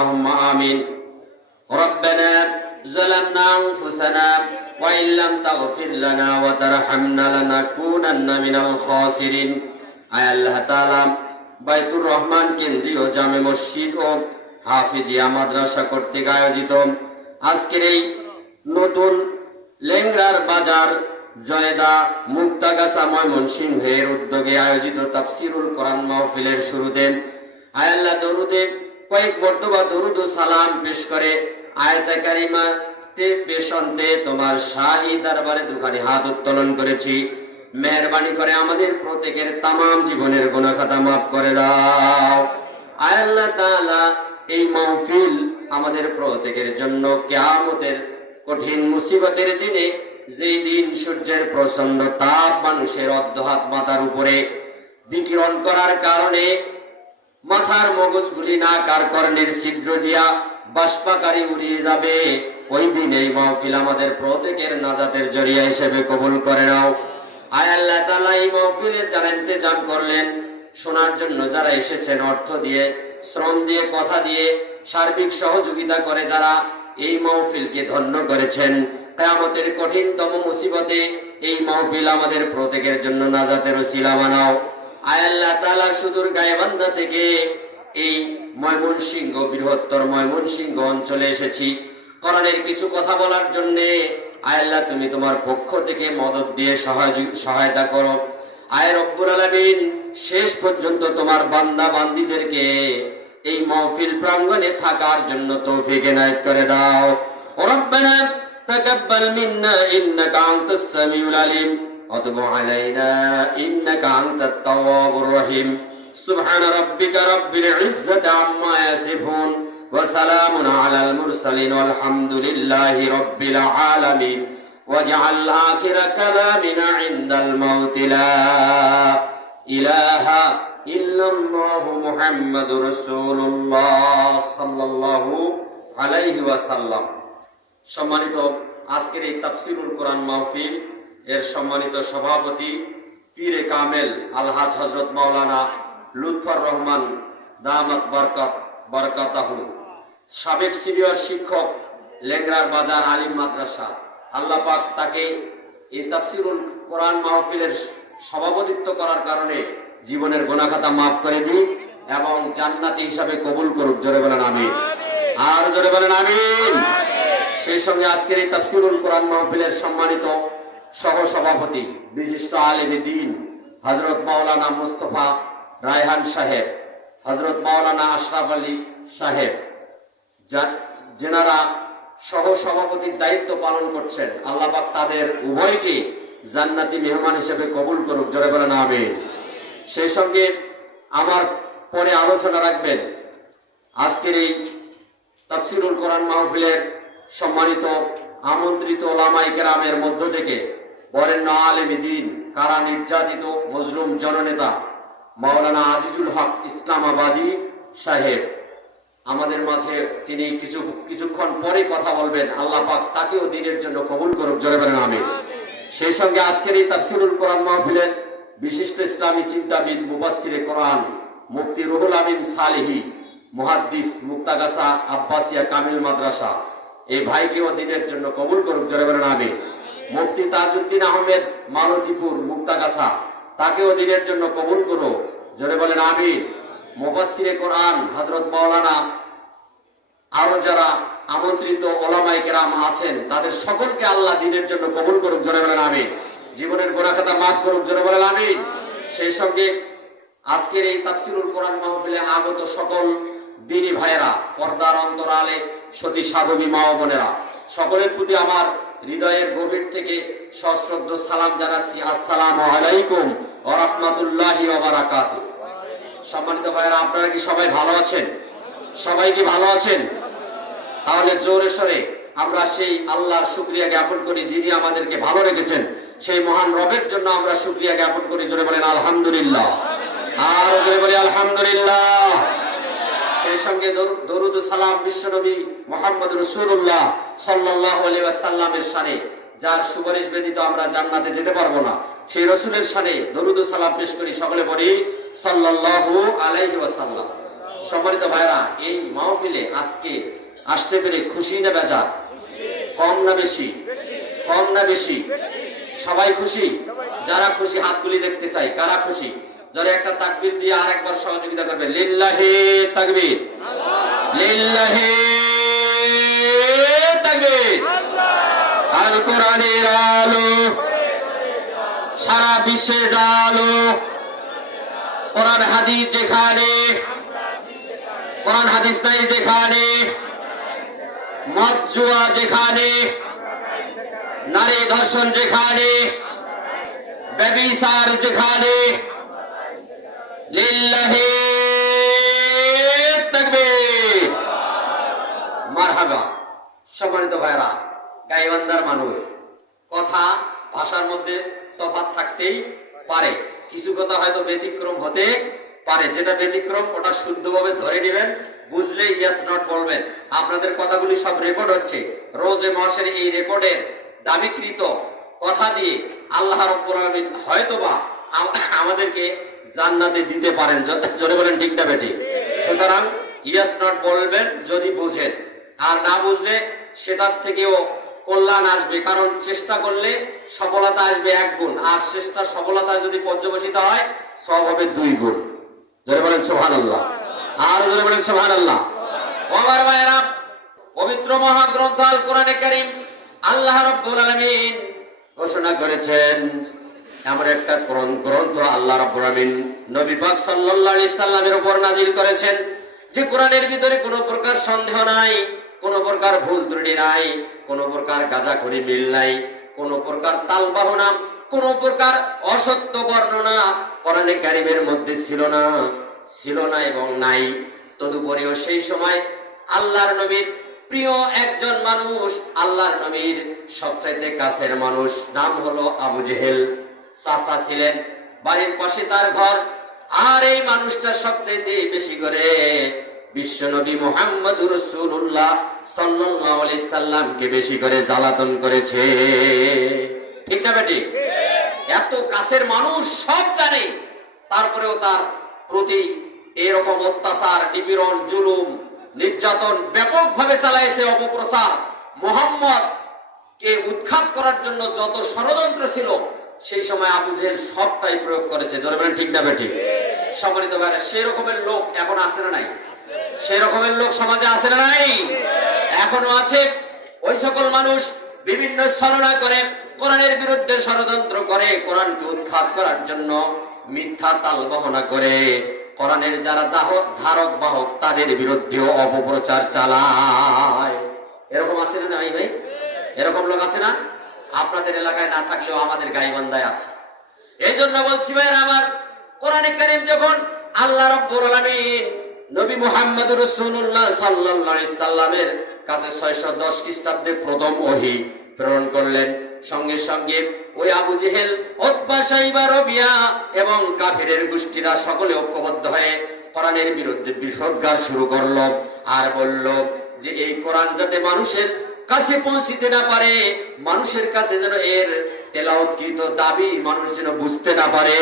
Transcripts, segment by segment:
আল্লাহুম্মা আমিন। রব্বানা যালামনা আনফুসানা ওয়া ইন লাম তাগফির লানা ওয়া তারহামনা লানাকুনান্না মিনাল খাসিরিন। আয় আল্লাহ তাআলা, বাইতুর রহমান কেন্দ্রীয় জামে মসজিদ ও হাফিজিয়া মাদ্রাসা কর্তৃক আয়োজিত আজকের এই নতুন লেংরার বাজার জয়দা মুক্তাগাছা ময়মনসিংহের উদ্যোগে আয়োজিত তাফসিরুল কোরআন মাহফিলের শুরুতে আয় আল্লাহ দরুদে কয়েক মর্তবা দরুদ ও সালাম পেশ করে আয়াতে কারিমাতে পেশন্তে তোমার শাহী দরবারে দুখানি হাত উত্তোলন করেছি। মেহেরবানি করে আমাদের প্রত্যেকের তামাম জীবনের গুনাহ খাতা মাফ করে দাও। আয় আল্লাহ তাআলা, এই মাহফিল আমাদের প্রত্যেকের জন্য কিয়ামতের কঠিন মুসিবতের দিনে, যেই দিন সূর্যের প্রচন্ড তাপ মানুষের অর্ধহাত মাথার উপরে বিকিরণ করার কারণে মাথার মগজগুলি নাকার কর্ণের ছিদ্র দিয়া বাষ্পাকারী উড়িয়ে যাবে, ওই দিন এই মাহফিল আমাদের প্রত্যেকের নাজাতের জরিয়া হিসেবে কবুল করে নাও। আয় আল্লাহ তাআলা, এই মাহফিলের যারা ইন্তেজাম করলেন, শোনার জন্য যারা এসেছেন, অর্থ দিয়ে, শ্রম দিয়ে, কথা দিয়ে, সার্বিক সহযোগিতা করে যারা এই মাহফিলকে ধন্য করেছেন, কিয়ামতের কঠিনতম মুসিবতে এই মাহফিল আমাদের প্রত্যেকের জন্য নাজাতের ওসিলা বানাও। আয় আল্লাহ তাআলা, সুদূর গায়বান্ধা থেকে এই ময়মনসিংহ, বৃহত্তর ময়মনসিংহ অঞ্চলে এসেছি কোরআনের কিছু কথা বলার জন্য। আয় আল্লাহ, তুমি তোমার পক্ষ থেকে মদদ দিয়ে সহায়তা করো। আয় রব্বুল আলামিন, শেষ পর্যন্ত তোমার বান্দা বান্দীদেরকে এই মাহফিল প্রাঙ্গণে থাকার জন্য তৌফিক এনায়েত করে দাও। রব্বানা তাকাব্বাল মিন্না ইন্নাকা আনতাস সামিউল আলিম ওয়া তুব আলাইনা ইন্নাকা আনতাত তাওয়াবুর রহিম। সুবহান রাব্বিকা রাব্বিল ইজ্জাতি আম্মা ইয়াসিফুন ওয়া সালামুন আলাল মুরসালিন ওয়ালহামদুলিল্লাহি রাব্বিল আলামিন। ওয়াজআল আখিরা কালামিনা ইনদাল মাউতি লা ইলাহা ইল্লাল্লাহু মুহাম্মাদুর রাসূলুল্লাহ সাল্লাল্লাহু আলাইহি ওয়াসাল্লাম। সম্মানিত আজকের এই তাফসিরুল কোরআন মাহফিল এর সম্মানিত সভাপতি পীরে কামেল আলহাজ হযরত মাওলানা লুৎফর রহমান দামাত বরকাতাহু, সাবেক সিনিয়র শিক্ষক, লেংরার বাজার আলিম মাদ্রাসা, আল্লাহ পাক তাকে এই তাফসিরুল কোরআন মাহফিলের সভাপতিত্ব করার কারণে জীবনের গুনাহ খাতা মাফ করে দিই এবং জান্নাতি হিসাবে কবুল করুক। জোরে বলেন আমিন। আর জোরে বলেন আমিন। সেই সঙ্গে আজকের এই তাফসিরুল কোরআন মাহফিলের সম্মানিত সহ সভাপতি বিশিষ্ট আলেম দ্বীন হযরত মাওলানা মুস্তাফা রায়হান সাহেব, হযরত মাওলানা আশরাফ আলী সাহেব, যেনারা সহ সভাপতির দায়িত্ব পালন করছেন, আল্লাহ পাক তাদের উভয়কে জান্নাতি মেহমান হিসেবে কবুল করুক। জোরে বলেন আমিন। সেই সঙ্গে আমার পরে আলোচনা রাখবেন আজকের এই তাফসিরুল কোরআন মাহফিলের সম্মানিত আমন্ত্রিত ওলামায়ে কেরামের মধ্য থেকে বরেণ্য আলেম দ্বীন, কারা নির্যাতিত মজলুম জননেতা মাওলানা আজিজুল হক ইসলামাবাদী সাহেব আমাদের মাঝে, তিনি কিছুক্ষণ পরে কথা বলবেন। আল্লাহ পাক তাকেও দ্বীনের জন্য কবুল করুক। জোরে বলেন আমিন। সেই সঙ্গে আজকের এই তাফসিরুল কোরআন মাহফিলের বিশিষ্ট ইসলামী চিন্তাবিদ, মুফাসসিরে কোরআন মুফতি রুহুল আমিন সালেহী, মুহাদ্দিস, মুক্তাগাছা আব্বাসিয়া কামিল মাদ্রাসা, এই ভাইকেও দ্বীনের জন্য কবুল করুক। জোরে বলেন আমিন। মুফতি তাজউদ্দিন আহমেদ মালতীপুর মুক্তাগাছা, তাকেও দ্বীনের জন্য কবুল করো। জোরে বলেন আমিন। মুফাসসিরে কোরআন হযরত মাওলানা, আরো যারা আমন্ত্রিত ওলামায়ে কেরাম আছেন, তাদের সকলকে আল্লাহ দ্বীনের জন্য কবুল করুক। জোরে বলেন আমিন। জীবনের গুনাহ খাতা মাফ করুক। জোরে বলেন আমিন। সেই সঙ্গে আজকের এই তাফসিরুল কোরআন মাহফিলে আগত সকল দ্বীনী ভাইয়েরা, পর্দার অন্তরালে সতী সাধবী মা ও বোনেরা, সকলের প্রতি আমার হৃদয়ের গভীর থেকে সশ্রদ্ধ সালাম জানাচ্ছি। আসসালামু আলাইকুম ওয়া রাহমাতুল্লাহি ওয়া বারাকাতুহু। সম্মানিত ভাইয়েরা, আপনারা কি সবাই ভালো আছেন? সবাই কি ভালো আছেন? তাহলে জোরে সরে আমরা সেই আল্লাহর শুকরিয়া জ্ঞাপন করি যিনি আমাদেরকে ভালো রেখেছেন। সেই মহান রবের জন্য আমরা শুকরিয়া জ্ঞাপন করি। জোরে বলেন আলহামদুলিল্লাহ। আর জোরে বলি আলহামদুলিল্লাহ। সেই সঙ্গে দরুদ ও সালাম বিশ্বনবী মুহাম্মদ রাসূলুল্লাহ সাল্লাল্লাহু আলাইহি ওয়াসাল্লামের শানে, যার সুপারিশ ব্যতীত আমরা জান্নাতে যেতে পারবো না, সেই রাসূলের শানে দরুদ ও সালাম পেশ করি। সকলে বলি সাল্লাল্লাহু আলাইহি ওয়াসাল্লাম। সম্মানিত ভাইরা, এই মাহফিলে আজকে আসতে পেরে খুশি না বেজার? কম না বেশি? কম না বেশি? সবাই খুশি? যারা খুশি হাতগুলি দেখতে চাই, কারা খুশি? যারা একটা তাকবীর দিয়ে আর একবার সহযোগিতা করবে। লিল্লাহি তাকবীর, লিল্লাহি তাকবীর। আল কোরআনের আলো সারা বিশ্বে জালো। কোরআন হাদিস যেখানে, কোরআন হাদিস নাই যেখানে, মদ জুয়া যেখানে, নারী ধর্ষণ যেখানে, ব্যভিচার যেখানে, লিল্লাহি তাকবীর, মারহাবা। সম্মানিত ভাইরা, গাইবান্ধার মানুষ, কথা ভাষার মধ্যে তফাৎ থাকতেই পারে, কিছু কথা হয়তো ব্যতিক্রম হতে পারে। যেটা ব্যতিক্রম ওটা শুদ্ধভাবে ধরে নেবেন, বুঝলে ইয়েস নট বলবেন। আপনাদের কথাগুলি সব রেকর্ড হচ্ছে। রোজে মাসের এই রেকর্ডের দাবিকৃত কথা দিয়ে আল্লাহ রাব্বুল আলামিন হয়তোবা আমাদেরকে জান্নাতে দিতে পারেন। জোরে বলেন ঠিক না বেটি? সুতরাং ইয়েস নট বলবেন যদি বুঝেন, আর না বুঝলে সেটার থেকেও কল্যাণ আসবে। কারণ চেষ্টা করলে সফলতা আসবে 1 গুণ, আর চেষ্টা সফলতা যদি পর্যবেসিত হয় সব হবে 2 গুণ। জোরে বলেন সুবহানাল্লাহ, আর জোরে বলেন সুবহানাল্লাহ। আমার ভাইরা, পবিত্র মহাগ্রন্থ আল কোরআনে কারীম আল্লাহ রাব্বুল আলামিন ঘোষণা করেছেন, এমন একটা গ্রন্থ আল্লাহ রাব্বুল আলামিন নবী পাক সাল্লাল্লাহু আলাইহি সাল্লামের উপর নাযিল করেছেন, যে কোরআনের ভিতরে কোনো প্রকার সন্দেহ নাই, কোনো প্রকার ভুল ত্রুটি নাই, কোনো প্রকার গাঁজাখড়ি মিল নাই, কোনো প্রকার তালবাহনা, কোনো প্রকার অসত্য বর্ণনা কোরআনে কারীমের মধ্যে ছিল না এবং নাই। তদুপরিও সেই সময় আল্লাহর নবীর প্রিয় একজন মানুষ, আল্লাহর নবীর সবচাইতে কাছের মানুষ, নাম হলো আবু জেহেল। চাচা ছিলেন, বাড়ির পাশে তার ঘর। আর এই মানুষটা সবচাইতে বেশি করে বিশ্বনবী মুহাম্মদুর রাসূলুল্লাহ সাল্লাল্লাহু আলাইহি সাল্লামকে বেশি করে জ্বালাতন করেছে। ঠিক না বেটি? এত কাছের মানুষ, সব জানে, তারপরেও তার প্রতি এরকম অত্যাচার, নিপীড়ন, জুলুম, নির্যাতন ব্যাপকভাবে চালাইছে, অপপ্রচার। মুহাম্মদ কে উৎখাত করার জন্য যত ষড়যন্ত্র ছিল সেই সময় আবু জেহেল সবটাই প্রয়োগ করেছে। জোরে বলেন ঠিক না বেটি? সম্মানিত ভাইরা, সেই রকমের লোক এখন আছে না নাই? সেই রকমের লোক সমাজে আছে না নাই? এখনো আছে। ওই সকল মানুষ বিভিন্ন ছলনা করে, কোরআনের বিরুদ্ধে ষড়যন্ত্র করে, কোরআনকে উৎখাত করার জন্য মিথ্যা তালবাহনা করে, কোরআনের যারা ধারক বাহক তাদের বিরুদ্ধেও অপপ্রচার চালায়। এরকম আছে না নাই ভাই? এরকম লোক আছে না? আপনাদের এলাকায় না থাকলেও আমাদের গাইবান্ধায় আছে। এই জন্য বলছি ভাইরা আমার, কোরআনে কারীম যখন আল্লাহ রাব্বুল আলামিন নবী মুহাম্মদুর রাসূলুল্লাহ সাল্লাল্লাহু আলাইহি সাল্লামের কাছে 610 খ্রিস্টাব্দে প্রথম ওহী প্রেরণ করলেন, সঙ্গে সঙ্গে ওই আবু জেহেল, উতবা, শাইবা, রবিয়া এবং কাফিরের গোষ্ঠীরা সকলে ঐক্যবদ্ধ হয়ে কোরআনের বিরুদ্ধে বিষোদগার শুরু করলো। আর বলল যে এই কোরআন যাতে মানুষের কাছে পৌঁছিতে না পারে, মানুষের কাছে যেন এর তেলাওয়াতকৃত দাবি মানুষ যেন বুঝতে না পারে,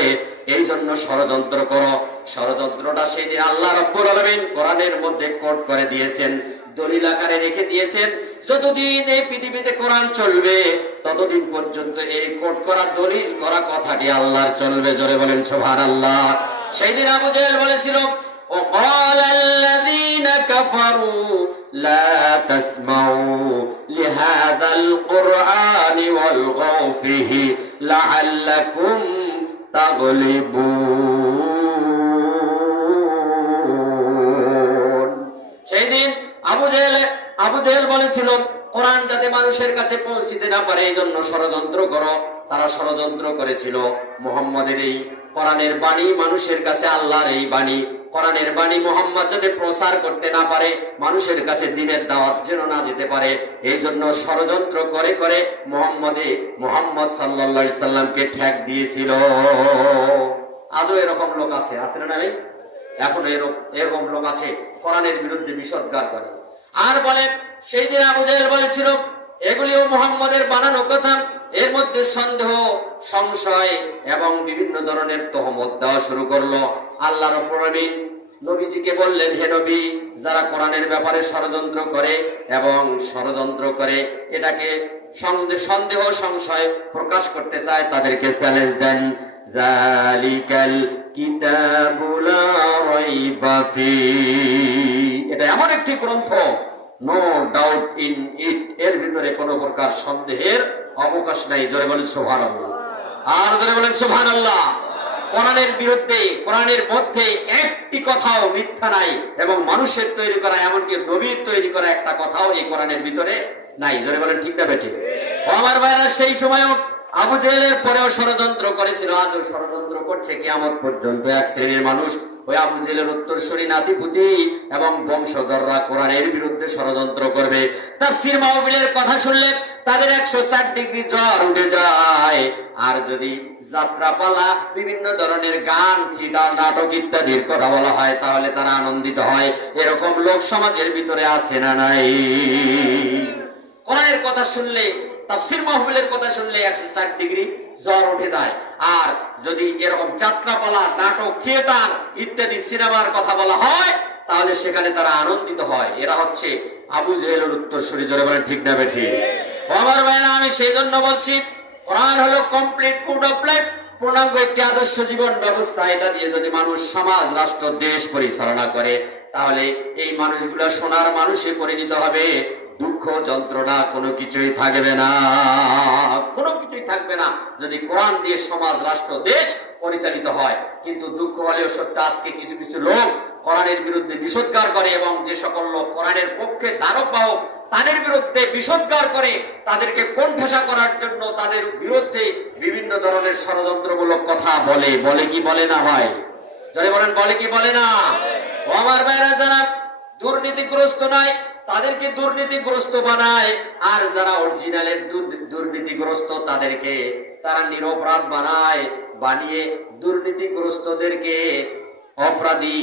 এই জন্য ষড়যন্ত্র করো। ষড়যন্ত্রটা সেই দিন আল্লাহ রাব্বুল আলামিন কোরআনের মধ্যে কোট করে দিয়েছেন, দলিল আকারে রেখে দিয়েছেন। যতদিন এই পৃথিবীতে কোরআন চলবে ততদিন পর্যন্ত এই কোট করা, দলিল করা কথাটি আল্লাহর চলবে। জোরে বলেন সুবহানাল্লাহ। সেই দিন আবু জেহেল বলেছিল, وقال الذين كفروا لا تسمعوا لهذا القرآن والغوا فيه لعلكم تغلبون। সেদিন আবু জেহেল বলেছিল কোরআন যাতে মানুষের কাছে পৌঁছিতে না পারে এই জন্য ষড়যন্ত্র করো। তারা ষড়যন্ত্র করেছিল মুহাম্মদের এই কোরআনের বাণী মানুষের কাছে, আল্লাহর এই বাণী, কোরআনের বাণী মুহাম্মদ যাতে প্রচার করতে না পারে, মানুষের কাছে দ্বীনের দাওয়াত যেন না যেতে পারে, এই জন্য ষড়যন্ত্র করে করে মুহাম্মদ সাল্লাল্লাহু আলাইহি সাল্লামকে ঠ্যাক দিয়েছিল। আজও এরকম লোক আছে না ভাই? এখনো এরকম লোক আছে, কোরআনের বিরুদ্ধে বিষোদগার করে। আর বলে সেই দিন আবু জেহেল বলেছিল এগুলিও মুহাম্মদের বানানো কথা, এর মধ্যে সন্দেহ, সংশয় এবং বিভিন্ন ধরনের তহমত দেওয়া শুরু করলো। আল্লাহ রাব্বুল আলামিন নবীজিকে বললেন, হে নবী, যারা কোরআনের ব্যাপারে ষড়যন্ত্র করে এবং ষড়যন্ত্র করে এটাকে সন্দেহ সংশয় প্রকাশ করতে চায়, তাদেরকে চ্যালেঞ্জ দেন। যালিকাল কিতাবু লা রাইবা ফীহ, এটা এমন একটি গ্রন্থ, নো ডাউট ইন ইট, এর ভিতরে কোনো প্রকার সন্দেহের অবকাশ নাই। জোরে বলেন সুবহানাল্লাহ, আর জোরে বলেন সুবহানাল্লাহ। কোরআনের বিরুদ্ধে, কোরআনের মধ্যে একটি কথাও মিথ্যা নাই, এবং মানুষের তৈরি করা, এমনকি নবীর তৈরি করা একটা কথাও এই কোরআনের ভিতরে নাই। জোরে বলেন ঠিক না বেঠিক? ও আমার ভাইরা, সেই সময়ও আবু জেহেলের পরেও ষড়যন্ত্র করেছিল, আজও ষড়যন্ত্র করছে কিয়ামত পর্যন্ত। এক শ্রেণীর মানুষ, ওই আবু জেহেলের উত্তরসূরি নাতিপুতি এবং বংশধররা কোরআনের বিরুদ্ধে ষড়যন্ত্র করবে। তাফসীর মাহফিলের কথা শুনলে তাদের 160 ডিগ্রি জ্বর উঠে যায়। আর যদি যাত্রাপালা, বিভিন্ন ধরনের গান, থিয়েটার, নাটক ইত্যাদির কথা বলা হয়, তাহলে তারা আনন্দিত হয়। এরকম লোক সমাজের ভিতরে আছে না নাই? কোরআনের কথা শুনলে, তাফসীর মাহফিলের কথা শুনলে 160 ডিগ্রি জ্বর উঠে যায়। আর যদি এরকম যাত্রাপালা, নাটক, থিয়েটার ইত্যাদি সিনেমার কথা বলা হয়, তাহলে সেখানে তারা আনন্দিত হয়। এরা হচ্ছে আবু জেহেলের উত্তরসূরি। জোরে বলেন ঠিক না বেঠিক? আমার ভাইরা, আমি সেই জন্য বলছি, কোরআন হলো কমপ্লিট কোড অফ লাইফ, পূর্ণাঙ্গ একটি আদর্শ জীবন ব্যবস্থা। এটা দিয়ে যদি মানুষ সমাজ, রাষ্ট্র, দেশ পরিচালনা করে, তাহলে এই মানুষগুলো সোনার মানুষে পরিণত হবে। দুঃখ, যন্ত্রণা কোনো কিছুই থাকবে না, কোনো কিছুই থাকবে না যদি কোরআন দিয়ে সমাজ, রাষ্ট্র, দেশ পরিচালিত হয়। কিন্তু দুঃখ হলেও সত্য, আজকে কিছু কিছু লোক কোরআনের বিরুদ্ধে বিষোদ্গার করে, এবং যে সকল লোক কোরআনের পক্ষে ধারক বাহক, তাদের বিরুদ্ধে বিষোদ্গার করে, তাদেরকে কোণঠাসা করার জন্য তাদের বিরুদ্ধে বিভিন্ন ধরনের ষড়যন্ত্রমূলক কথা বলে। বলে কি বলে না ভাই? যারা বলেন বলে কি বলে না? ও আমার ভাইরা, যারা দুর্নীতিগ্রস্ত নয় তাদেরকে দুর্নীতিগ্রস্ত বানায়, আর যারা অরিজিনালের দুর্নীতিগ্রস্ত তাদেরকে তারা নিরপরাধ বানায়। বানিয়ে দুর্নীতিগ্রস্তদেরকে অপরাধী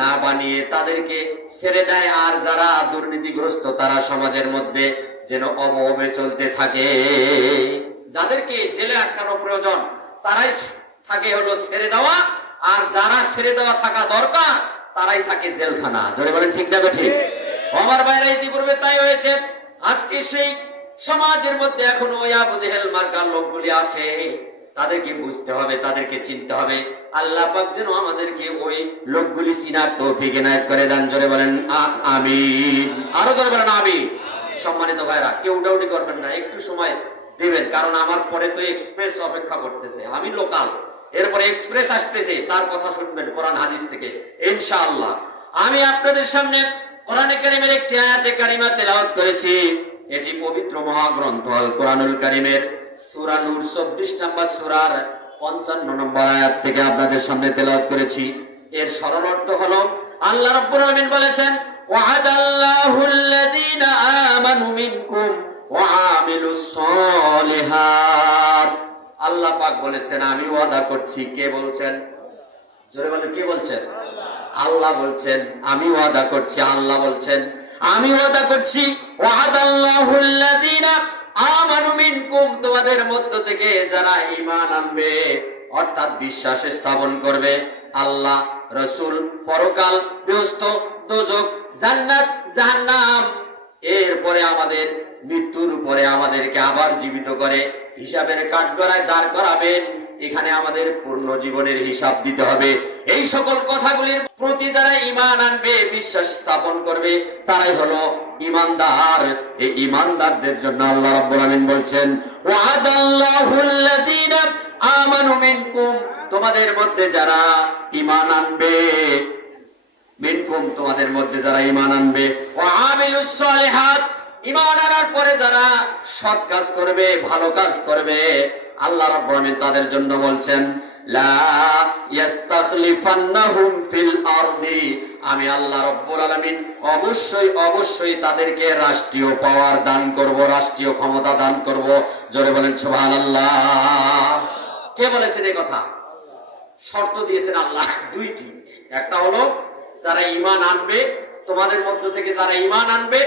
না বানিয়ে তাদেরকে ছেড়ে দেয়। আর যারা দুর্নীতিগ্রস্ত তারা সমাজের মধ্যে যেন অবহে চলতে থাকে। যাদেরকে জেলে আটকানো প্রয়োজন তারাই থাকে হলো ছেড়ে দেওয়া, আর যারা ছেড়ে দেওয়া থাকা দরকার তারাই থাকে জেলখানা। জোরে বলেন ঠিক না ঠিক? আমার বাইরে ইতিপূর্বে তাই হয়েছে। আজকে সেই সমাজের মধ্যে এখনো ওই আবু জেহেল মার্কার লোকগুলি আছে। তাদেরকে বুঝতে হবে, তাদেরকে চিনতে হবে। আল্লাহ পাক যেন আমাদেরকে ওই লোকগুলি চিনার তৌফিক এনায়েত করে দেন। জোরে বলেন আমিন, আরো জোরে বলেন আমিন। সম্মানিত ভাইরা, কেউ উঠাউঠি করবেন না, একটু সময় দিবেন, কারণ আমার পরে তো এক্সপ্রেস অপেক্ষা করতেছে। আমি লোকাল, এরপরে এক্সপ্রেস আসতেছে, তার কথা শুনবেন কোরআন হাদিস থেকে ইনশাআল্লাহ। আমি আপনাদের সামনে কোরআনে কারীমের একটি আয়াতে কারিমা তেলাওয়াত করেছি। এটি পবিত্র মহাগ্রন্থ আল কোরআনুল কারীমের সূরা নূর 24 নম্বর সূরার 55 নম্বর আয়াত থেকে আপনাদের সামনে তেলাওয়াত করেছি। এর সরল অর্থ হলো, আল্লাহ রাব্বুল আলামিন বলেছেন, ওয়া'আদাল্লাহুল্লাযীনা আমানু মিনকুম ওয়া আমিলুস সালিহাত। আল্লাহ পাক বলেছেন, আমি ওয়াদা করছি। কে বলছেন? জোরে বলেন, কে বলছেন? আল্লাহ বলছেন, আমি ওয়াদা করছি। আল্লাহ বলছেন, আমি ওয়াদা করছি। ওয়া'আদাল্লাহুল্লাযীনা আমানু মিনকুম, তোমাদের মধ্য থেকে যারা ঈমান আনবে, অর্থাৎ বিশ্বাস স্থাপন করবে আল্লাহ, রাসূল, পরকাল, বেহেশত, দোজখ, জান্নাত, জাহান্নাম, এরপরে আমাদের মৃত্যুর পরে আমাদেরকে আবার জীবিত করে হিসাবের কাঠগড়ায় দাঁড় করাবেন। এখানে আমাদের পূর্ণ জীবনের হিসাব দিতে হবে। এই সকল কথাগুলির প্রতি যারা ঈমান আনবে, বিশ্বাস স্থাপন করবে, তারাই হলো ঈমানদার। এই ঈমানদারদের জন্য আল্লাহ রাব্বুল আলামিন বলছেন, ওয়া'আদাল্লাহুল্লাযীনা আমানু মিনকুম, তোমাদের মধ্যে যারা ঈমান আনবে, মিনকুম, তোমাদের মধ্যে যারা ঈমান আনবে, ওয়া আমিলুস সালিহাত, ঈমান আনার পরে যারা সৎ কাজ করবে, ভালো কাজ করবে, আল্লাহ রাব্বুল আলামিন তাদের জন্য বলছেন, লা ইস্তাখলিফান্নাহুম ফিল আরদি, আমি আল্লাহ রাব্বুল আলামিন অবশ্যই অবশ্যই তাদেরকে রাষ্ট্রীয় পাওয়ার দান করব, রাষ্ট্রীয় ক্ষমতা দান করব। জোরে বলেন সুবহানাল্লাহ। কে বলেছেন এই কথা? শর্ত দিয়েছেন আল্লাহ দুইটি। একটা হলো যারা ঈমান আনবে, তোমাদের মধ্য থেকে যারা ঈমান আনবে,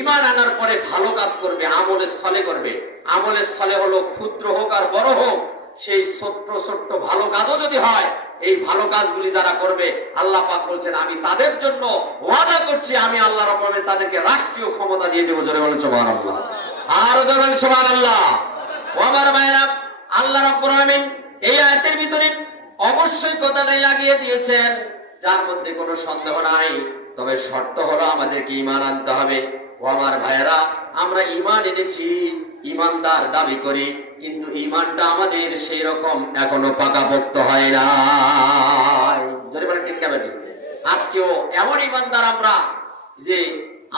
ঈমান আনার পরে ভালো কাজ করবে, আমলে সলে করবে। আমলে সলে হলো ক্ষুদ্র হোক আর বড় হোক, সেই ছোট্ট ছোট্ট ভালো কাজও যদি হয়, এই ভালো কাজগুলি যারা করবে, আল্লাহ পাক বলছেন আমি তাদের জন্য ওয়াদা করছি, আমি আল্লাহ রাব্বুল আলামিন তাদেরকে রাষ্ট্রীয় ক্ষমতা দিয়ে দেব। জোরে বলেন সুবহানাল্লাহ, আর জোরে বলেন সুবহানাল্লাহ। ও আমার ভাইরা, আল্লাহ রাব্বুল আলামিন এই আয়াতের ভিতরে অবশ্যই কথাটাই লাগিয়ে দিয়েছেন, যার মধ্যে কোনো সন্দেহ নাই। তবে শর্ত হলো আমাদেরকে ঈমান আনতে হবে। ও আমার ভাইরা, আমরা ঈমান এনেছি, ঈমানদার দাবি করি, কিন্তু ঈমানটা আমাদের সেই রকম এখনো পাকাপোক্ত হয় না। যদি বলেন ঠিক না বেটি? আজকেও এমন ঈমানদার আমরা যে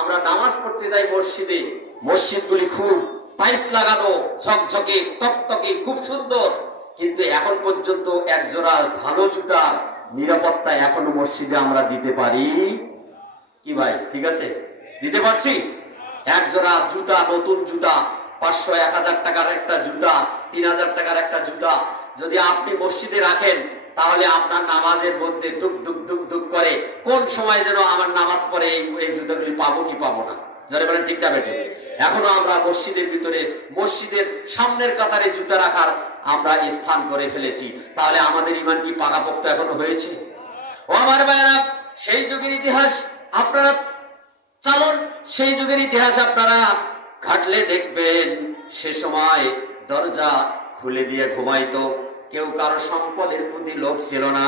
আমরা নামাজ পড়তে যাই মসজিদে, মসজিদগুলি খুব টাইলস লাগানো, ঝকঝকে তকতকে, খুব সুন্দর, কিন্তু এখন পর্যন্ত এক জোড়া ভালো জুতার নিরাপত্তা এখনো মসজিদে আমরা দিতে পারি কি ভাই? ঠিক আছে, দিতে পারছি? এক জোড়া জুতা, নতুন জুতা, 500-1000 টাকার একটা জুতা, 3000 টাকার একটা জুতা যদি আপনি মসজিদে রাখেন, তাহলে আপনার নামাজের মধ্যে দুক দুক দুক দুক করে, কোন সময় যেন আমার নামাজ পড়ে এই জুতাগুলি পাবো কি পাবো না। যারা বলেন ঠিক না বেটে? এখনো আমরা মসজিদের ভিতরে, মসজিদের সামনের কাতারে জুতা রাখার আমরা স্থান করে ফেলেছি। তাহলে আমাদের ঈমান কি পাকাপোক্ত এখনো হয়েছে? ও আমার ভাইরা, সেই যুগের ইতিহাস আপনারা চালন, সেই যুগের ইতিহাস আপনারা ঘাটলে দেখবেন, সে সময় দরজা খুলে দিয়ে ঘুমাইতো। কেউ কারো সম্পদের প্রতি লোভ ছিল না।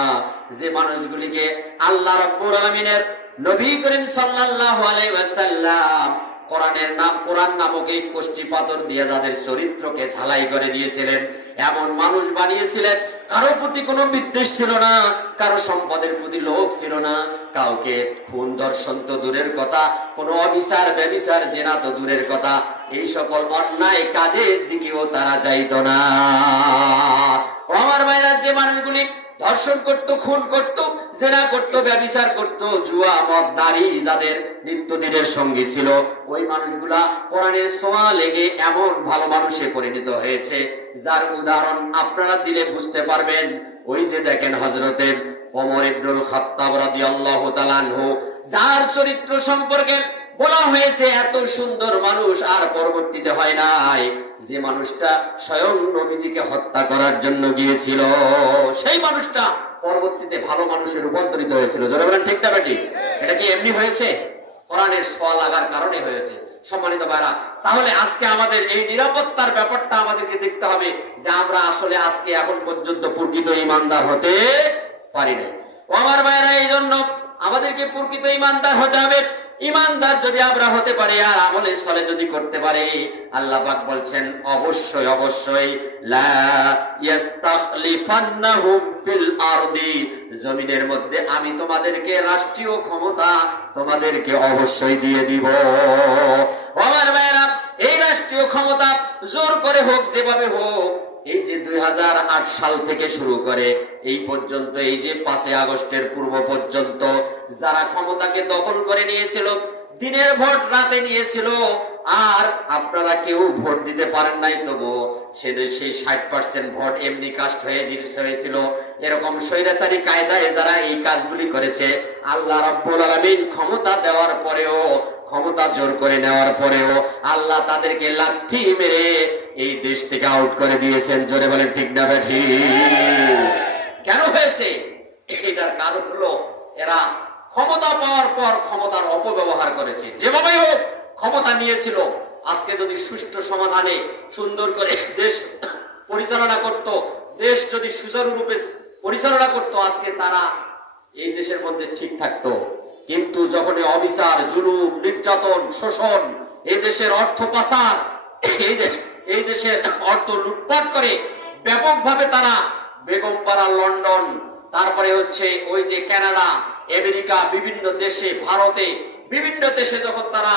যে মানুষগুলিকে আল্লাহ রাব্বুল আলামিনের নবী করিম সাল্লাল্লাহু আলাইহি ওয়াসাল্লাম কোরআনের নাম, কোরআন নামক এই কোষ্ঠী পাথর দিয়ে যাদের চরিত্রকে ঝালাই করে দিয়েছিলেন, এমন মানুষ বানিয়েছিলেন, কারো প্রতি কোনো বিদ্বেষ ছিল না, কারো সম্পদের প্রতি লোভ ছিল না, কাউকে খুন ধর্ষণ তো দূরের কথা, কোনো অবিচার ব্যভিচার জেনা তো দূরের কথা, এই সকল অন্যায় কাজের দিকেও তারা যাইত না। আমার ভাইরা, যে মানুষগুলি ধর্ষণ করত, খুন করত, জেনা করত, ব্যভিচার করত, জুয়া মদ নারী যাদের নিত্যদিনের সঙ্গী ছিল, ওই মানুষগুলা কোরআনের ছোঁয়া লেগে এমন ভালো মানুষে পরিণত হয়েছে, যার উদাহরণ আপনারা দিলে বুঝতে পারবেন। ওই যে দেখেন হযরতে ওমর ইবনুল খাত্তাব রাদিয়াল্লাহু তাআলা আনহু, যার চরিত্র সম্পর্কে বলা হয়েছে এত সুন্দর মানুষ আর পরবর্তীতে হয় নাই, যে মানুষটা স্বয়ং নবীজিকে হত্যা করার জন্য গিয়েছিল, সেই মানুষটা পরবর্তীতে ভালো মানুষে রূপান্তরিত হয়েছিল। যারা বলেন ঠিক না বেটি? এটা কি এমনি হয়েছে? কোরআনের ছোঁয়া লাগার কারণে হয়েছে। সম্মানিত ভাইরা, তাহলে আজকে আমাদের এই নিরাপত্তার ব্যাপারটা আমাদেরকে দেখতে হবে যে আমরা আসলে আজকে এখন পর্যন্ত প্রকৃত ঈমানদার হতে পারি নাই। ও আমার ভাইরা, এই জন্য আমাদেরকে প্রকৃত ঈমানদার হতে হবে। ঈমানদার যদি আমরা হতে পারি আর আমলে সলে যদি করতে পারি, আল্লাহ পাক বলছেন অবশ্যই অবশ্যই লা ইস্তাখলিফান্নাহুম ফিল আরদি, জমিনের মধ্যে আমি তোমাদেরকে রাষ্ট্রীয় ক্ষমতা তোমাদেরকে অবশ্যই দিয়ে দিব। আমার ভাইরা, এই রাষ্ট্রীয় ক্ষমতা জোর করে হোক, যেভাবে হোক, এই যে 2008 সাল থেকে শুরু করে এই পর্যন্ত, এই যে 5 আগস্টের পূর্ব পর্যন্ত যারা ক্ষমতাকে দখল করে নিয়েছিল, দিনের ভোট রাতে নিয়েছিল, আর আপনারা কেউ ভোট দিতে পারেন নাই, তবু সেই 60% ভোট এমনি কাস্ট হয়েছিল। এরকম স্বৈরাচারী কায়দায় যারা এই কাজগুলি করেছে, আল্লাহ রাব্বুল আলামিন ক্ষমতা দেওয়ার পরেও, ক্ষমতা জোর করে নেওয়ার পরেও আল্লাহ তাদেরকে লাঠি মেরে এই দেশ থেকে আউট করে দিয়েছেন। জোরে বলেন ঠিক না বেঠি? কেন হয়েছে? এটার কারণ হলো এরা ক্ষমতা পাওয়ার পর ক্ষমতার অপব্যবহার করেছে। যেভাবে হোক ক্ষমতা নিয়েছিল, আজকে যদি সুষ্ঠু সমাধানে সুন্দর করে দেশ পরিচালনা করত, দেশ যদি সুচারুরূপে পরিচালনা করত, আজকে তারা এই দেশের মধ্যে ঠিক থাকতো। কিন্তু যখন অবিচার, জুলুম, নির্যাতন, শোষণ, এই দেশের অর্থ পাচার, এই দেশের অর্থ লুটপাট করে ব্যাপকভাবে তারা বেগমপাড়া, লন্ডন, তারপরে হচ্ছে ওই যে কানাডা, আমেরিকা, বিভিন্ন দেশে, ভারতে, বিভিন্ন দেশে যখন তারা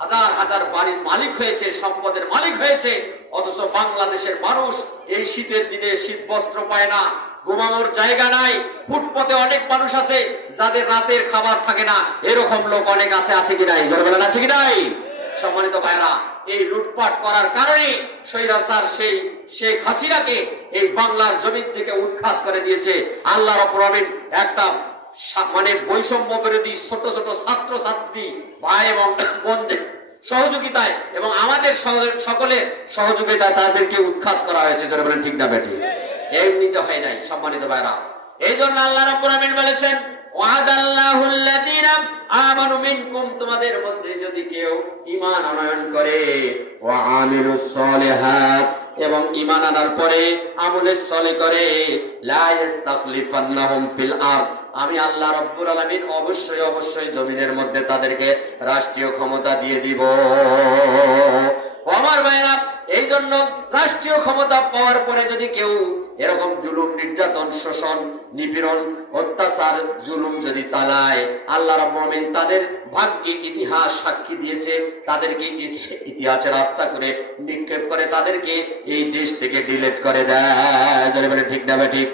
হাজার হাজার বাড়ির মালিক হয়েছে, সম্পদের মালিক হয়েছে, অথচ বাংলাদেশের মানুষ এই শীতের দিনে শীত বস্ত্র পায় না, ঘুমানোর জায়গা নাই, ফুটপথে অনেক মানুষ আছে যাদের রাতের খাবার থাকে না, এরকম লোক অনেক আছে কি নাই? জোরে বলেন আছে কি নাই? সম্মানিত ভাইরা, এই লুটপাট করার কারণে স্বৈরাচার সেই শেখ হাসিনাকে এই বাংলার জমিন থেকে উৎখাত করে দিয়েছে। আল্লাহ রাব্বুল আলামিন একটা মানে বৈষম্য বিরোধী ছোট ছোট ছাত্র ছাত্রী ভাই এবং বোনদের সহযোগিতায় এবং আমাদের সকলের সহযোগিতায় তাদেরকে উৎখাত করা হয়েছে। যারা বলেন ঠিক না বেটি? এমনিতে হয় নাই। সম্মানিত ভাইরা, এই জন্য আল্লাহ রাব্বুল আমিন বলেছেন ওয়াদাল্লাহুল্লাযীনা আমানু মিনকুম, তোমাদের মধ্যে যদি কেউ ঈমান আনয়ন করে ওয়া আমিলুস সলিহাত, এবং ঈমান আনার পরে আমলে সলে করে, লা ইস্তাখলিফান্নাহুম ফিল আরদ, আমি আল্লাহ রাব্বুল আলামিন অবশ্যই অবশ্যই জমিনের মধ্যে তাদেরকে রাষ্ট্রীয় ক্ষমতা দিয়ে দিব। আমার ভাইরা, এই জন্য রাষ্ট্রীয় ক্ষমতা পাওয়ার পরে যদি কেউ এরকম জুলুম, নির্যাতন, শোষণ, নিপীড়ন, অত্যাচার, জুলুম যদি চালায়, আল্লাহ রাব্বুল আমিন তাদের ভাগ্যে ইতিহাস সাক্ষী দিয়েছে, তাদেরকে ইতিহাসে রাস্তা করে নিক্ষেপ করে তাদেরকে এই দেশ থেকে ডিলিট করে দেয়। যদি বলে ঠিক না ঠিক?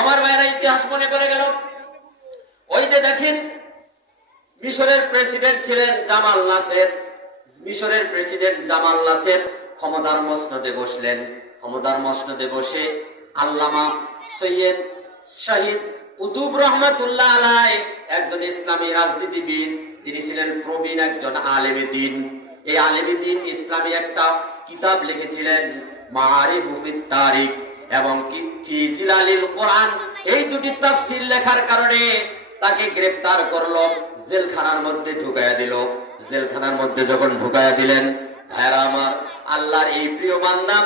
আমার ভাইরা, ইতিহাস মনে করে গেল, ওই যে দেখেন মিশরের প্রেসিডেন্ট ছিলেন জামাল নাসের। মিশরের প্রেসিডেন্ট জামাল নাসের ক্ষমতার মসনদে বসলেন। ক্ষমতার মসনদে বসে আল্লামা সৈয়দ শহীদ কুতুব রহমাতুল্লাহ আলাইহি, একজন ইসলামী রাজনীতিবিদ, তিনি ছিলেন প্রবীণ একজন আলেমে দ্বীন। এই আলেমে দ্বীন ইসলামী একটা কিতাব লিখেছিলেন মাআরিফু ফিত তারিখ এবং ফি জিলালিল কোরআন। এই দুটি তাফসীর লেখার কারণে তাকে গ্রেফতার করলো, জেলখানার মধ্যে ঢুকায়া দিল। জেলখানার মধ্যে যখন ঢুকায়া দিলেন, ভাইরা আমার, আল্লাহর এই প্রিয় বান্দা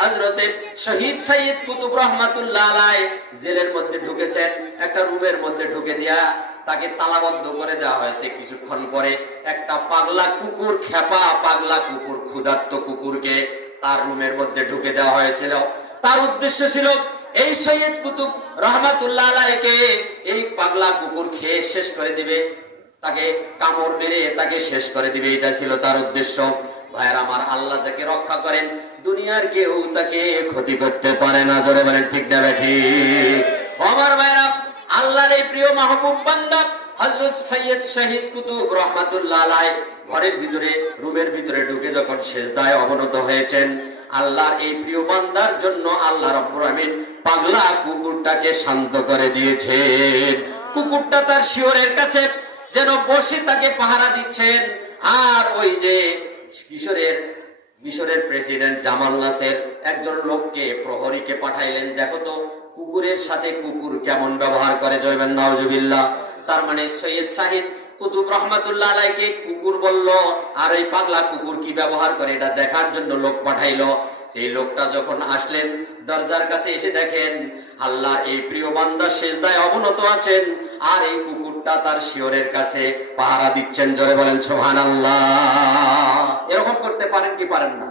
হযরতে শহীদ সৈয়দ কুতুব রহমাতুল্লাহ আলাইহি জেলের মধ্যে ঢুকেছেন। একটা রুমের মধ্যে ঢুকে দিয়া তাকে তালাবদ্ধ করে দেওয়া হয়েছে। কিছুক্ষণ পরে একটা পাগলা কুকুর, খেপা পাগলা কুকুর, ক্ষুধার্ত কুকুরকে তার রুমের মধ্যে ঢুকে দেওয়া হয়েছিল। তার উদ্দেশ্য ছিল এই সৈয়দ কুতুব রহমাতুল্লাহ আলাইহিকে এই পাগলা কুকুর খেয়ে শেষ করে দিবে, তাকে কামড় মেরে তাকে শেষ করে দিবে, এটা ছিল তার উদ্দেশ্য। ভাইরা আমার, আল্লাহ যাকে রক্ষা করেন দুনিয়ার কেউ তাকে ক্ষতি করতে পারে না। জোরে বলেন ঠিক না ঠিক? আমার ভাইরা, আল্লাহর এই প্রিয় মাহবুব বান্দা হযরত সৈয়দ শহীদ কুতুব রহমাতুল্লাহ আলাইহি ঘরের ভিতরে, রুমের ভিতরে ঢুকে যখন সিজদায় অবনত হয়েছেন, আল্লাহর এই প্রিয় বান্দার জন্য আল্লাহ রাব্বুল আমিন পাগলা কুকুরটাকে শান্ত করে দিয়েছেন। কুকুরটা তার শিয়রের কাছে যেন বসে তাকে পাহারা দিচ্ছেন। আর ওই যে মিশরের প্রেসিডেন্ট জামাল নাসের একজন লোককে, প্রহরীকে পাঠাইলেন, দেখো তো কুকুরের সাথে কুকুর কেমন ব্যবহার করে। জয়বেন নাউজুবিল্লাহ। তার মানে সৈয়দ শহীদ কুতুব রহমাতুল্লাহ আলাইহিকে কুকুর বলল, আর এই পাগলা কুকুর কি ব্যবহার করে এটা দেখার জন্য লোক পাঠাইলো। এই লোকটা যখন আসলেন, দরজার কাছে এসে দেখেন আল্লাহর এই প্রিয় বান্দা সিজদায় অবনত আছেন, আর এই কুকুরটা তার শিয়রের কাছে পাহারা দিচ্ছেন। জোরে বলেন সুবহানাল্লাহ। এরকম করতে পারেন কি পারেন না?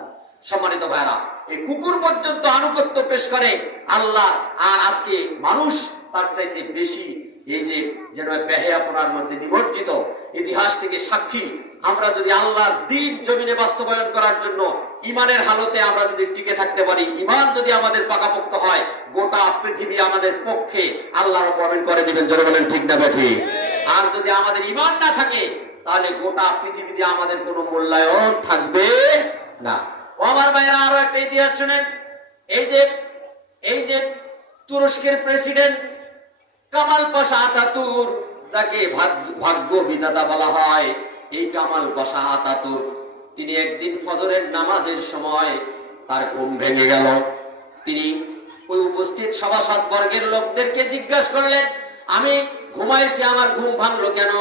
সম্মানিত ভাইরা, এই কুকুর পর্যন্ত আনুগত্য পেশ করে আল্লাহ, আর আজকে মানুষ তার চাইতে বেশি এই যে যেন বেহায়াপনার মধ্যে নিমজ্জিত। ইতিহাস থেকে সাক্ষী, আমরা যদি আল্লাহর দ্বীন জমিনে বাস্তবায়ন করার জন্য ঈমানের হালতে আমরা যদি টিকে থাকতে পারি, ঈমান যদি আমাদের পাকাপোক্ত হয়, গোটা পৃথিবী আমাদের পক্ষে আল্লাহ রাব্বুল আমিন করে দিবেন। জোরে বলেন ঠিক না ঠিক? আর যদি আমাদের ঈমান না থাকে, তাহলে গোটা পৃথিবীতে আমাদের কোনো মূল্যায়ন থাকবে না। আমার ভাইরা, আরো একটা ইতিহাস শুনেন। এই যে তুরস্কের প্রেসিডেন্ট কামাল পাশা আতাতুর্ক, যাকে ভাগ্য বিধাতা বলা হয়, এই কামাল পাশা আতাতুর্ক, তিনি একদিন ফজরের নামাজের সময় তার ঘুম ভেঙে গেল। তিনি ওই উপস্থিত সভাসদ বর্গের লোকদেরকে জিজ্ঞাসা করলেন, আমি ঘুমাইছি, আমার ঘুম ভাঙলো কেন?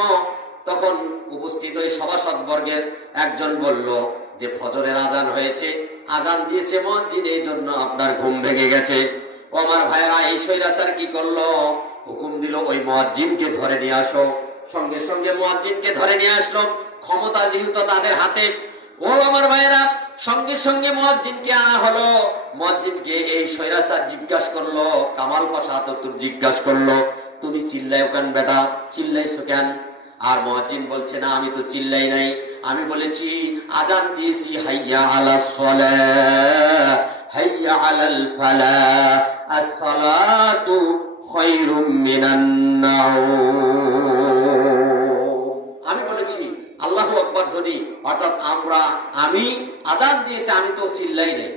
তখন উপস্থিত ওই সভাসদ বর্গের একজন বলল যে ফজরের আজান হয়েছে, আজান দিয়েছে মুয়াজ্জিন, এই জন্য আপনার ঘুম ভেঙে গেছে। ও আমার ভাইয়েরা, এই স্বৈরাচার কি করলো? হুকুম দিল ওই মুয়াজ্জিনকে ধরে নিয়ে আসো। সঙ্গে সঙ্গে মুয়াজ্জিনকে ধরে নিয়ে আসলো। ক্ষমতা যেহেতু তাদের হাতে, ও আমার ভাইয়েরা, সঙ্গে সঙ্গে মুয়াজ্জিনকে আনা হলো। মুয়াজ্জিনকে এই স্বৈরাচার জিজ্ঞাসা করলো, কামাল পাশা আতাতুর্ক জিজ্ঞাসা করলো, তুমি চিল্লাইও কেন বেটা? চিল্লাইছো কেন? আর মুয়াজ্জিন বলছে, না আমি তো চিল্লাই নাই, আমি বলেছি আজান দিয়েছি হাইয়া আলাস সালাহ হাইয়া আলাল ফালাহ, আস-সালাতু খায়রুম মিনান নাওম। আমি বলেছি আল্লাহু আকবার ধ্বনি, অর্থাৎ আমি আজান দিয়েছি, আমি তো চিল্লাই নাই।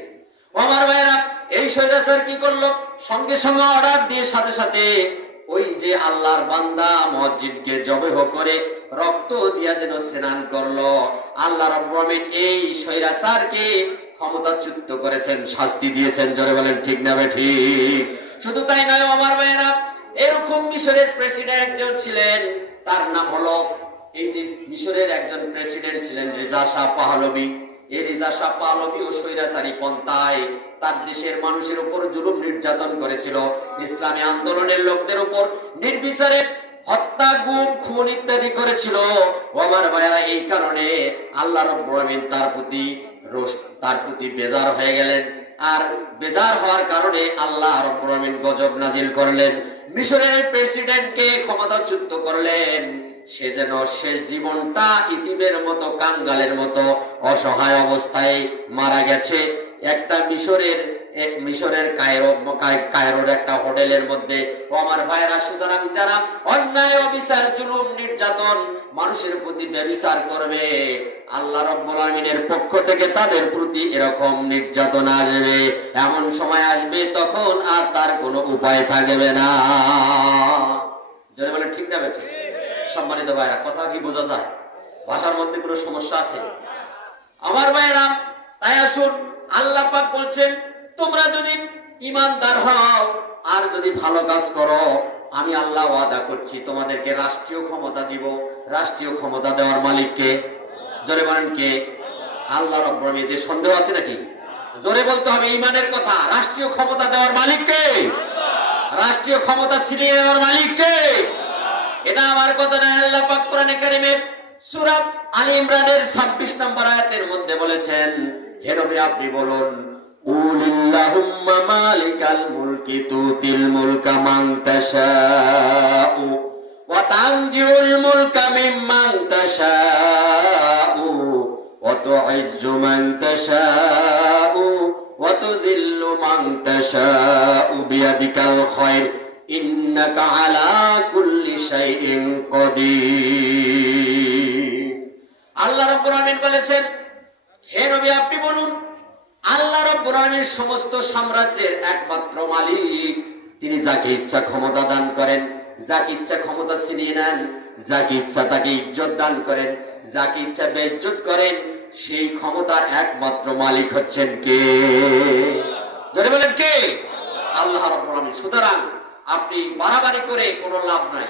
আমার ভাইরা, এই স্বৈরাচার কি করলো? সঙ্গে সঙ্গে অর্ডার দিয়ে সাথে সাথে ওই যে আল্লাহর বান্দা মুয়াজ্জিনকে জবেহ করে রক্ত দিয়া যেন স্নান করলো। আল্লাহ রাব্বুল আমিন এই স্বৈরাচারকে ক্ষমতাচ্যুত করেছেন, শাস্তি দিয়েছেন। জোরে বলেন ঠিক না ঠিক? শুধু তাই নয় আমার ভাইয়েরা, এরকম মিশরের প্রেসিডেন্ট একজন ছিলেন, তার নাম হলো, এই যে মিশরের একজন প্রেসিডেন্ট ছিলেন রেজা শাহ পাহলভি। এই রেজা শাহ পাহলভি ও স্বৈরাচারী পন্থায় তার দেশের মানুষের উপর জুলুম নির্যাতন করেছিল। ইসলামী আন্দোলনের লোকদের উপর নির্বিচারে হত্যা, গুম, খুন ইত্যাদি করেছিল। আমার ভাইরা, এই কারণে আল্লাহ রাব্বুল আলামিন তার প্রতি বেজার হয়ে গেলেন। আর বেজার হওয়ার কারণে আল্লাহ রাব্বুল আলামিন গজব নাজিল করলেন, মিশরের প্রেসিডেন্টকে ক্ষমতাচ্যুত করলেন। সে যেন শেষ জীবনটা ইতিমের মতো, কাঙ্গালের মতো অসহায় অবস্থায় মারা গেছে একটা মিশরের কায়রোর একটা হোটেলের মধ্যে। ও আমার ভাইরা, সুতরাং যারা অন্যায়, অবিচার, জুলুম, নির্যাতন, মানুষের প্রতি ব্যভিচার করবে, আল্লাহ রাব্বুল আমিনের পক্ষ থেকে তাদের প্রতি এরকম নির্যাতন আসবে। এমন সময় আসবে তখন আর তার কোনো উপায় থাকবে না। যদি বলে ঠিক না বেঠিক? সম্মানিত ভাইরা, কথা কি বোঝা যায়? ভাষার মধ্যে কোনো সমস্যা আছে? আমার ভাইরা, তাই আসুন, আল্লাহ পাক বলছেন, তোমরা যদি ঈমানদার হও আর যদি ভালো কাজ করো, আমি আল্লাহ ওয়াদা করছি তোমাদেরকে রাষ্ট্রীয় ক্ষমতা দিব। রাষ্ট্রীয় ক্ষমতা দেওয়ার মালিক কে? জোরে বলেন কে? আল্লাহ রাব্বুল আলামিন। এতে সন্দেহ আছে নাকি? জোরে বলতে হবে ঈমানের কথা। রাষ্ট্রীয় ক্ষমতা দেওয়ার মালিক কে? রাষ্ট্রীয় ক্ষমতা ছিনিয়ে নেওয়ার মালিক কে? এটা আমার কথা না। আল্লাহ পাক কোরআনে কারীমে সূরা আলে ইমরানের 26 নম্বর আয়াতের মধ্যে বলেছেন, হে নবী আপনি বলুন, কুলিল্লাহুম্মা মালিকাল মুলকি তুতিল মুলকা মান তাশাউ ওয়া তানজিউল মুলকা মিম্মান তাশাউ ওয়া তুইজ্জু মান তাশাউ ওয়া তুযিল্লু মান তাশাউ বিয়াদিকাল খায়র ইন্নাকা আলা কুল্লি শাইইন কাদির। আল্লাহ রাব্বুল আলামিন বলেছেন, হে নবী আপনি বলুন, আল্লাহ রাব্বুল আলামিন সমস্ত সাম্রাজ্যের একমাত্র মালিক। তিনি যাকে ইচ্ছা ক্ষমতা দান করেন, যাকে ইচ্ছা ক্ষমতা ছিনিয়ে নেন, যাকে ইচ্ছা তাকে ইজ্জত দান করেন, যাকে ইচ্ছা বেইজ্জত করেন। সেই ক্ষমতার একমাত্র মালিক হচ্ছেন কে? জোরে বলেন কে? আল্লাহ রাব্বুল আলামিন। সুতরাং আপনি বাড়াবাড়ি করে কোনো লাভ নাই।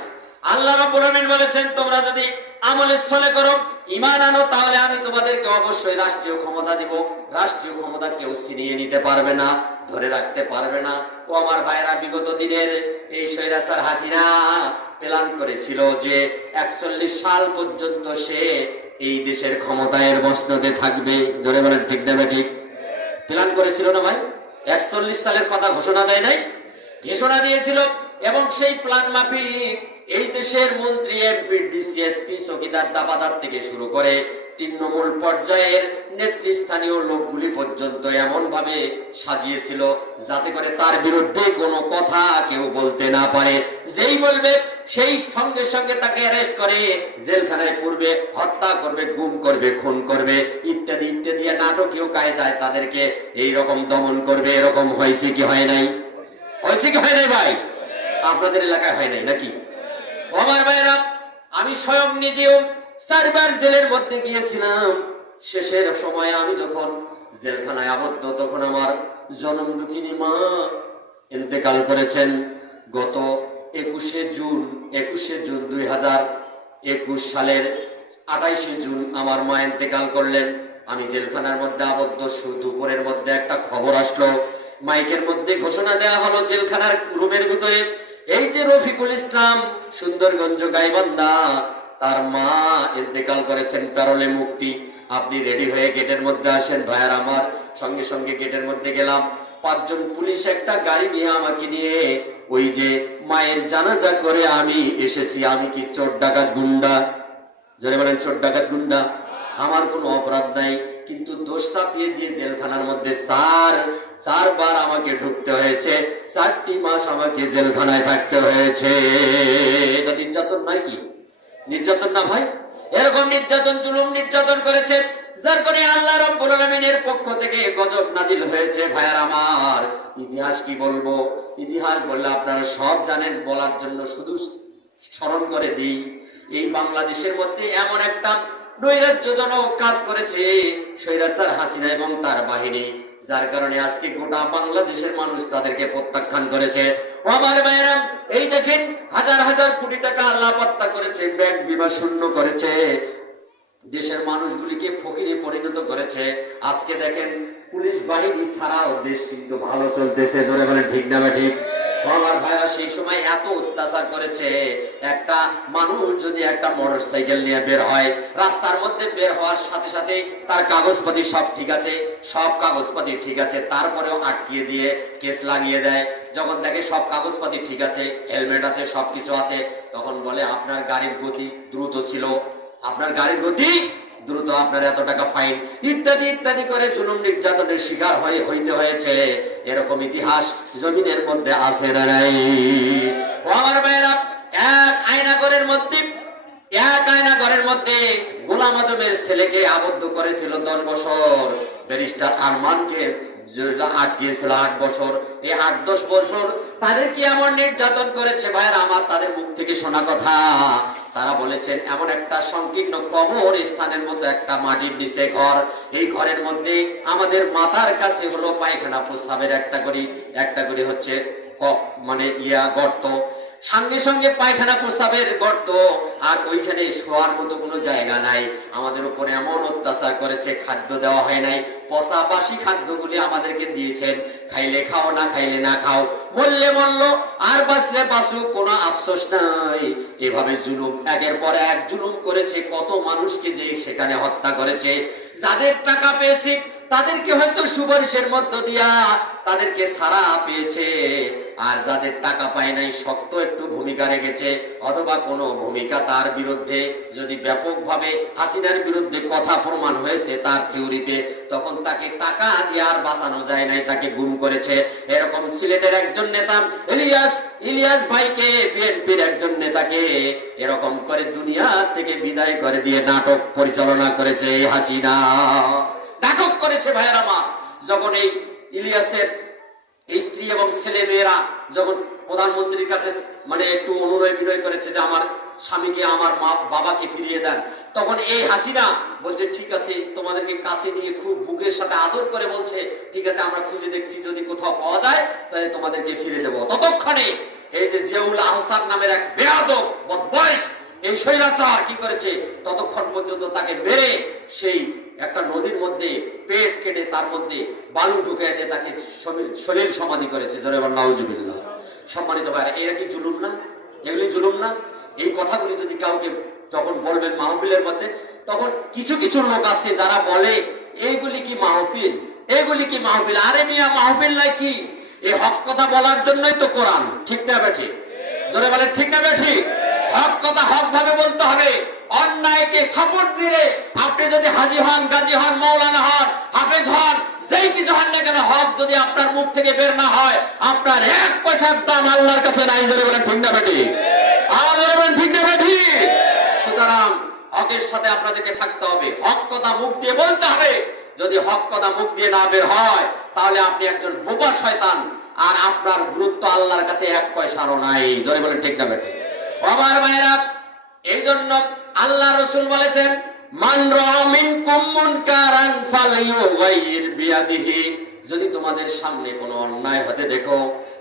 আল্লাহ রাব্বুল আলামিন বলেছেন, তোমরা যদি আমলে সলে করো, ঈমান আনো, তাহলে আমি তোমাদেরকে অবশ্যই রাষ্ট্রীয় ক্ষমতা দিব। রাষ্ট্রীয় ক্ষমতা কেউ ছিনিয়ে নিতে পারবে না, ধরে রাখতে পারবে না। ও আমার ভাইরা, বিগত দিনের এই স্বৈরাচার হাসিনা প্ল্যান করেছিল যে 41 সাল পর্যন্ত সে এই দেশের ক্ষমতায় মসনদে থাকবে। জোরে বলেন ঠিক না ঠিক? প্ল্যান করেছিল না ভাই? 41 সালের কথা ঘোষণা দেয় নাই? ঘোষণা দিয়েছিল। এবং সেই প্ল্যান মাফিক এই দেশের মন্ত্রী, এমপি, ডিসি, এসপি, চৌকিদার, দাবাদার থেকে শুরু করে তৃণমূল পর্যায়ের নেতৃস্থানীয় লোকগুলি পর্যন্ত এমন ভাবে সাজিয়েছিল যাতে করে তার বিরুদ্ধে কোনো কথা কেউ বলতে না পারে। যেই বলবে সেই সঙ্গে সঙ্গে তাকে অ্যারেস্ট করে জেলখানায় পূর্বে হত্যা করবে, গুম করবে, খুন করবে, ইত্যাদি ইত্যাদি নাটকীয় কায়দায় তাদেরকে এই রকম দমন করবে। এরকম হয়েছে কি হয় নাই? হয়েছে কি হয় নাই ভাই? আপনাদের এলাকায় হয় নাই নাকি? আমার ভাইরা, আমি স্বয়ং নিজেও 4 বার জেলের মধ্যে গিয়েছিলাম। শেষের সময় আমি যখন জেলখানায় আবদ্ধ, তখন আমার জনম দুঃখিনী মা ইন্তেকাল করেছেন। গত 21শে জুন 2021 সালের 28শে জুন আমার মা ইন্তেকাল করলেন। আমি জেলখানার মধ্যে আবদ্ধ। দুপুরের মধ্যে একটা খবর আসলো, মাইকের মধ্যে ঘোষণা দেওয়া হলো জেলখানার রুমের ভিতরে, এই যে রফিকুল ইসলাম সুন্দরগঞ্জ গাইবান্ধা, তার মা ইন্তেকাল করেছেন, প্যারোলে মুক্তি। আপনি রেডি হয়ে গেটের মধ্যে আসেন। ভাইয়ার আমার সঙ্গে সঙ্গে গেটের মধ্যে গেলাম। 5 জন পুলিশ একটা গাড়ি নিয়ে আমাকে নিয়ে ওই যে মায়ের জানাজা করে আমি এসেছি। আমি কি চোর ডাকাত গুন্ডা? জোরে বলেন, চোর ডাকাত গুন্ডা? আমার কোনো অপরাধ নাই, কিন্তু দোষ চাপিয়ে দিয়ে জেলখানার মধ্যে 4 বার আমাকে ঢুকতে হয়েছে। 4টি মাস আমাকে জেলখানায় থাকতে হয়েছে। এটা নির্যাতন নয় কি? নির্যাতন না ভাই? এরকম নির্যাতন, জুলুম, নির্যাতন করেছে, যার করে আল্লাহ রাব্বুল আলামিনের পক্ষ থেকে গজব নাজিল হয়েছে। ভাইয়ার আমার, ইতিহাস কি বলবো? ইতিহাস বললে আপনারা সব জানেন, বলার জন্য শুধু স্মরণ করে দিই। এই বাংলাদেশের মধ্যে এমন একটা নৈরাজ্যজনক কাজ করেছে স্বৈরাচার হাসিনা এবং তার বাহিনী, যার কারণে আজকে গোটা বাংলাদেশের মানুষ তাদেরকে প্রত্যাখ্যান করেছে। ও আমার ভাইরা, এই দেখেন হাজার হাজার কোটি টাকা আল্লাহ পাত্তা করেছে, ব্যাংক বিমা শূন্য করেছে, দেশের মানুষগুলিকে ফকিরে পরিণত করেছে। আজকে দেখেন পুলিশ বাহিনী ছাড়াও দেশ কিন্তু ভালো চলতেছে। ধরে বলেন ঠিক না ঠিক? আমার ভাইরা সেই সময় এত অত্যাচার করেছে, একটা মানুষ যদি একটা মোটরসাইকেল নিয়ে বের হয়, রাস্তার মধ্যে বের হওয়ার সাথে সাথে তার কাগজপাতি সব ঠিক আছে, সব কাগজপাতি ঠিক আছে, তারপরেও আটকিয়ে দিয়ে কেস লাগিয়ে দেয়। যখন দেখে সব কাগজপাতি ঠিক আছে, হেলমেট আছে, সবকিছু আছে, তখন বলে আপনার গাড়ির গতি দ্রুত ছিল, আপনার গাড়ির গতি দ্রুত, আপনার এত টাকা ফাইন, ইত্যাদি ইত্যাদি করে জুলুম নির্যাতনের শিকার হইতে হয়েছে। এরকম ইতিহাস জমিনের মধ্যে আছে না নাই? ও আমার ভাইরা, এক আয়নাঘরের মধ্যে গোলাম আজমের ছেলেকে আবদ্ধ করেছিল 10 বছর, ব্যারিস্টার আরমানকে আটকিয়েছিল 8 বছর। এই 8-10 বছর তাদের কি এমন নির্যাতন করেছে ভাইরা আমার, তাদের মুখ থেকে শোনা কথা। তারা বলেছেন এমন একটা সংকীর্ণ কবর স্থানের মতো একটা মাটির নিচে ঘর, এই ঘরের মধ্যে আমাদের মাথার কাছে হলো পায়খানা প্রস্রাবের একটা করে হচ্ছে মানে গর্ত, সঙ্গে সঙ্গে পায়খানা প্রস্রাবের গর্ত, আর ওইখানে শোয়ার মতো কোনো জায়গা নাই। আমাদের উপরে এমন অত্যাচার করেছে, খাদ্য দেওয়া হয় নাই, পচা বাসি খাদ্যগুলি আমাদেরকে দিয়েছেন, খাইলে খাও না খাইলে না খাও, মরলে মরল আর বাঁচলে বাঁচুক, কোনো আফসোস নাই। এভাবে জুলুম একের পর এক জুলুম করেছে, কত মানুষকে যে সেখানে হত্যা করেছে। যাদের টাকা পেয়েছে তাদেরকে হয়তো সুপারিশের মধ্য দিয়া তাদেরকে ছাড়া পেয়েছে, আর যাদের টাকা পায় নাই শক্ত একটু ভূমিকা রেখেছে, অথবা কোনো ভূমিকা তার বিরুদ্ধে যদি ব্যাপকভাবে হাসিনার বিরুদ্ধে কথা প্রমাণ হয়েছে তার থিওরিতে, তখন তাকে টাকা দিয়ে আর বাঁচানো যায় নাই, তাকে গুম করেছে। এরকম সিলেটের একজন নেতা ইলিয়াস ভাইকে, বিএনপির একজন নেতাকে এরকম করে দুনিয়া থেকে বিদায় করে দিয়ে নাটক পরিচালনা করেছে হাসিনা, নাটক করেছে ভাইয়েরা মা। যখন এই ইলিয়াসের স্ত্রী এবং ছেলে মেয়েরা যখন প্রধানমন্ত্রীর কাছে মানে একটু অনুনয় বিনয় করেছে যে আমার স্বামীকে, আমার বাবাকে ফিরিয়ে দেন, তখন এই হাসিনা বলছে ঠিক আছে, তোমাদেরকে কাছে নিয়ে খুব বুকের সাথে আদর করে বলছে ঠিক আছে, আমরা খুঁজে দেখছি, যদি কোথাও পাওয়া যায় তাহলে তোমাদেরকে ফিরে দেবো। ততক্ষণে এই যে জিয়াউল আহসান নামের এক বেয়াদব বদমাইশ এই স্বৈরাচার কি করেছে, ততক্ষণ পর্যন্ত তাকে মেরে সেই একটা নদীর মধ্যে পেট কেটে তার মধ্যে বালু ঢুকে দিয়ে তাকে সলিল সমাধি করেছে। জোরে বলেন নাউজুবিল্লাহ। সম্মানিত ভাইরা, এরা কি জুলুম না? এগুলি জুলুম না? এই কথাগুলি যদি কাউকে যখন বলবেন মাহফিলের মধ্যে, তখন কিছু কিছু লোক আছে যারা বলে এইগুলি কি মাহফিল, এগুলি কি মাহফিল? আরে মিয়া, মাহফিল নাই কি? এই হক কথা বলার জন্যই তো কোরআন, ঠিক না বেঠি? জোরে বলেন ঠিক না বেঠি? হক কথা হক ভাবে বলতে হবে। অন্যায়কে সাপোর্ট দিলে আপনি যদি হাজী হন, গাজী হন, মৌলানা হন, হাফেজ হন, যেই কিছু হন না কেন, হক যদি আপনার মুখ থেকে বের না হয়, আপনার 1 পয়সার দাম আল্লাহর কাছে নাই। জোরে বলেন ঠিক না বেঠি? আর জোরে বলেন ঠিক না বেঠি? সুতরাং হকের সাথে আপনাদেরকে থাকতে হবে, হক কথা মুখ দিয়ে বলতে হবে। যদি হক কথা মুখ দিয়ে না বের হয়, তাহলে আপনি একজন বোকা শয়তান, আর আপনার গুরুত্ব আল্লাহর কাছে 1 পয়সারও নাই। জোরে বলেন ঠিক না বেঠি? আমার ভাইরা, এই জন্য আল্লাহ রাসূল বলেছেন মান রাআ মিনকুম মুনকারান ফালইউগাইর বিয়াদিহি, যদি তোমাদের সামনে কোনো অন্যায় হতে দেখো,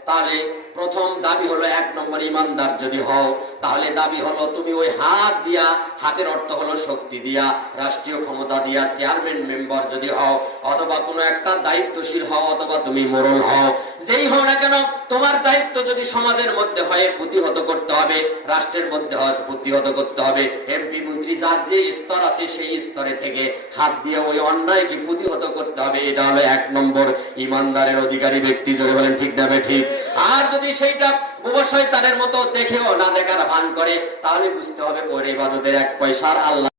তাহলে প্রথম দাবি হলো 1 নম্বর ইমানদার যদি হও, তাহলে দাবি হলো তুমি ওই হাত দিয়া, হাতের অর্থ হলো শক্তি দিয়া, রাষ্ট্রীয় ক্ষমতা দিয়া চেয়ারম্যান মেম্বার যদি হও, অথবা কোনো একটা দায়িত্বশীল হও, অথবা তুমি মোড়ল হও, যেই হও না কেন, তোমার দায়িত্ব যদি সমাজের মধ্যে হয় প্রতিহত করতে হবে, রাষ্ট্রের মধ্যে হয় প্রতিহত করতে হবে। এমপি মন্ত্রী যার যে স্তর আছে সেই স্তরে থেকে হাত দিয়ে ওই অন্যায়কে প্রতিহত করতে হবে। এটা হলো 1 নম্বর ইমানদারের অধিকারী ব্যক্তি। জোরে বলেন ঠিক না ঠিক? আর যদি সেইটা বোবা শয়তানের মতো দেখেও না দেখার ভান করে, তাহলে বুঝতে হবে ওর ইবাদতের 1 পয়সার আল্লাহ